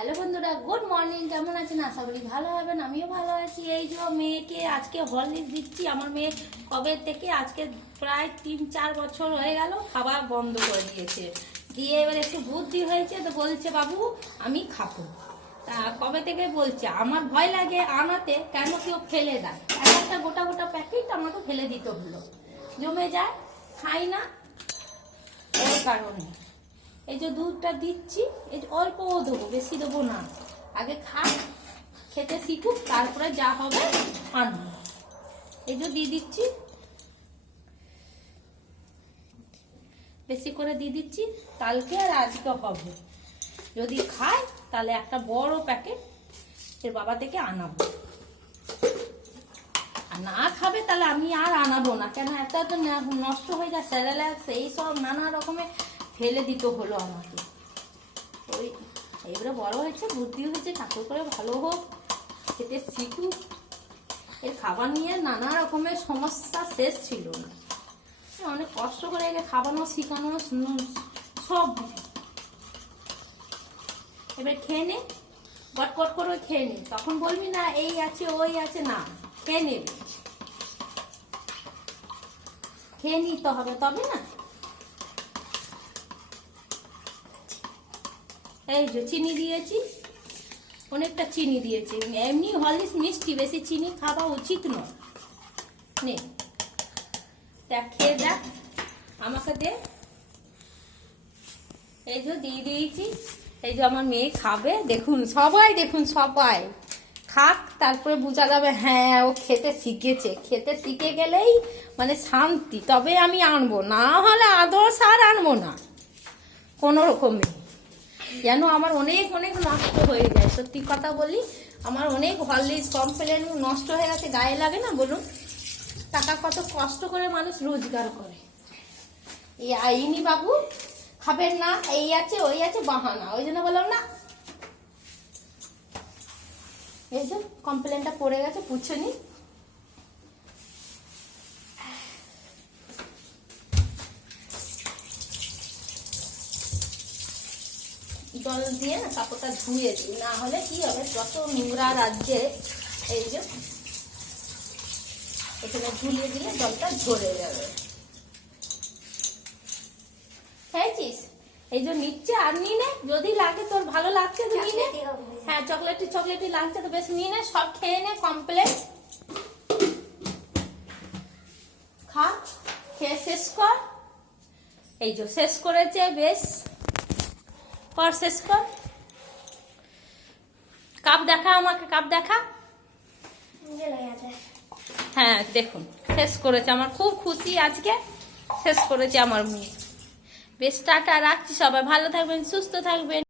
Hello বন্ধুরা, good morning. কেমন আছেন? আশা করি ভালো হবেন। আমিও ভালো আছি। এই যে মেয়েকে আজকে হরলিক্স দিচ্ছি। আমার মেয়ে কবে থেকে আজকে প্রায় 3-4 বছর হয়ে গেল খাবার বন্ধ করে দিয়েছে। দিয়ে এবার একটু বুদ্ধি হয়েছে তো বলছে বাবু আমি খাবো। তা কবে থেকে বলছে, আমার ভয় লাগে আনাতে, কেন কেউ ফেলে দেয়। একটা গোটা গোটা প্যাকেট আমাকে ফেলে দিতে হলো, জমে যায়, খাই না, ওই কারণে। এই যে দুধটা দিচ্ছি, এই অল্প দেবো, বেশি দেবো না। আগে খাক, খেতে শিখুক, তারপরে যা হবে আনবো। এই যে দিয়ে দিচ্ছি, বেশি করে দিয়ে দিচ্ছি, কালকে আর আজকে হবে। যদি খায় তাহলে একটা বড় প্যাকেট এর বাবা থেকে আনাবো, আর না খাবে তাহলে আমি আর আনাবো না। কেন এত এত নষ্ট হয়ে যায়, স্যারেলাক্স এইসব নানা রকমের ফেলে দিতে হলো আমাকে। ওই এবারে বড় হয়েছে, বুদ্ধি হয়েছে, ঠাকুর করে ভালো হোক, খেতে শিখুক। এর খাবার নিয়ে নানা রকমের সমস্যা শেষ ছিল না। অনেক কষ্ট করে একে খাওয়ানো শিখানো সব। এবার খেয়ে নে, গটপট করে খেয়ে নে। তখন বলবি না এই আছে ওই আছে, না, খেয়ে নেবে, খেয়ে নিতে হবে তবে না। এই যে চিনি দিয়েছি, অনেকটা চিনি দিয়েছি। এমনি হরলিক্স মিষ্টি, বেশি চিনি খাওয়া উচিত নয়। নে দেখ, খেয়ে দেখ, আমাকে দে। এই যে দিয়ে দিয়েছি, এই যে আমার মেয়ে খাবে। দেখুন সবাই, দেখুন সবাই খাক, তারপরে বোঝা যাবে হ্যাঁ ও খেতে শিখেছে। খেতে শিখে গেলেই মানে শান্তি, তবে আমি আনবো, না হলে আদর্শ আর আনবো না কোনো রকমে। যেন আমার অনেক অনেক নষ্ট হয়ে যায়। সত্যি কথা বলি, আমার অনেক হরলিক্স কমপ্লেন নষ্ট হয়ে গেছে। গায়ে লাগে না বলুন? টাকা কত কষ্ট করে মানুষ রোজগার করে। এই আইনি বাবু খাবেন না, এই আছে ওই আছে, বাহানা। ওই জন্য বললাম না। এই যে কমপ্লেনটা পড়ে গেছে, পুছে নি। জল দিয়ে না কাপড়টা ধুয়ে দিই, না হলে কি হবে, যত নোংরা রাজ্যে এই যে এখানে ঝুলিয়ে দিলে জলটা ঝরে যাবে। খেয়েছিস? এই যে নিচ্ছে, আর নিয়ে নে, যদি লাগে তোর ভালো লাগছে তো নিয়ে নে। হ্যাঁ, চকলেটি চকলেটি লাগছে তো বেশ নিয়ে নে, সব খেয়ে নে কমপ্লেন। খা, খেয়ে শেষ কর। এই যে শেষ করেছে, বেশ কর, শেষ কর। কাপ দেখা আমাকে, কাপ দেখা। হ্যাঁ দেখুন শেষ করেছে, আমার খুব খুশি আজকে শেষ করেছে আমার মেয়ে। বেশ, টাটা, রাখছি। সবাই ভালো থাকবেন, সুস্থ থাকবেন।